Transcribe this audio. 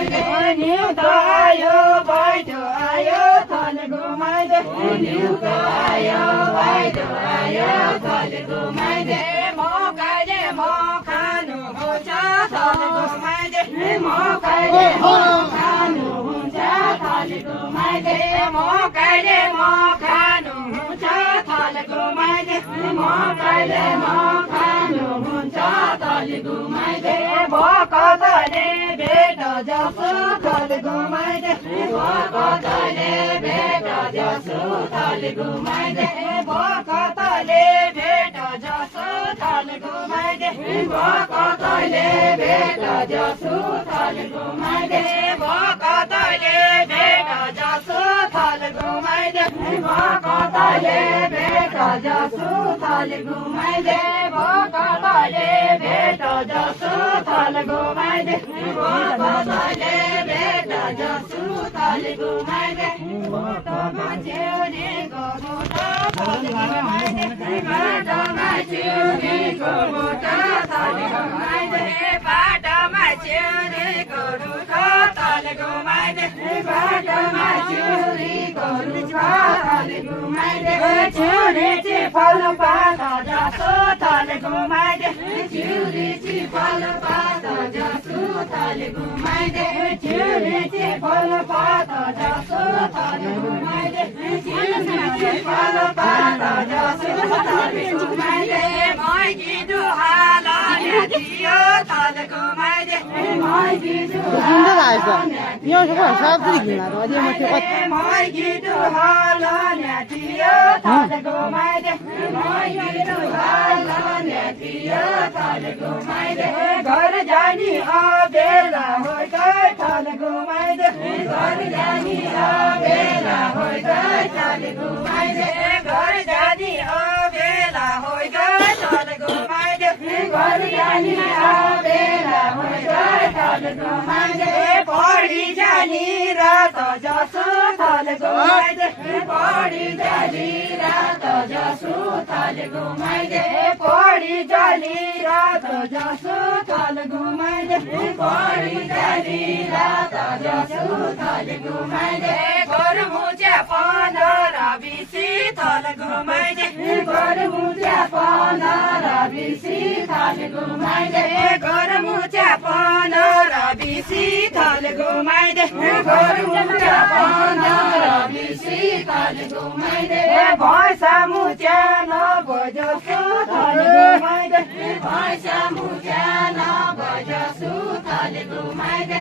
घुमाइदे न्युतो आयो बैठो आयो थल घुमाइदे न्युतो आयो बैठो आयो थल घुमाइदे मकैले म खानु हुन्छ थल घुमाइदे मकैले म खानु हुन्छ थल घुमाइदे मकैले म खानु हुन्छ थल घुमाइदे मकैले म खानु हुन्छ थल घुमाइदे भकतले भेट जसो थल घुमाइदे भकतले भेट जसो थल घुमाइदे भकतले भेट जसो थल घुमाइदे भकतले भेट जसो थल घुमाइदे भकतले भेट जसो थल घुमाइदे भकतले भेट जसो थल घुमाइदे भकतले भेट जसो थल घुमाइदे भकतले भेट जसो थल घुमाइदे बाटोमा चिउरीको मुठो थल घुमाइदे बाटोमा चिउरीको मुठो थल घुमाइदे बाटोमा चिउरीको मुठो थल घुमाइदे बाटोमा चिउरीको मुठो थल घुमाइदे चिउरी फल पात जसो थल घुमाइदे चिउरी फल पात जसो थल घुमाइदे चिउरी फल पात जसो थल घुमाइदे चिउरी फल पात जसो थल घुमाइदे मैगी दुहाला न्याटियो थल घुमाइदे मैगी दुहाला मैगी दुहाला न्याटियो थल घुमाइदे मैगी दुहाला न्याटियो थल घुमाइदे घर जानी अबेला होइ गए थल घुमाइदे घर जानी अबेला होइ गए थल घुमाइदे घर जानी अबेला होइ गए थल घुमाइदे घर जानी अबेला होइ गए थल घुमाइदे पढी जानी रात जसो थल घुमाइदे पढी जानी रात जसो थल घुमाइदे पढी जानी रात जसो थल घुमाइदे पढी जानी रात जसो थल घुमाइदे गरमुच्या 15-20 थल घुमाइदे गरमुच्या 15-20 थल घुमाइदे गरमुच्या 15-20 थल घुमाइदे गरमुच्या 15-20 थल घुमाइदे भैँसा मुच्या 90 जसो थल घुमाइदे भैँसा मुच्या 90 जसो थल घुमाइदे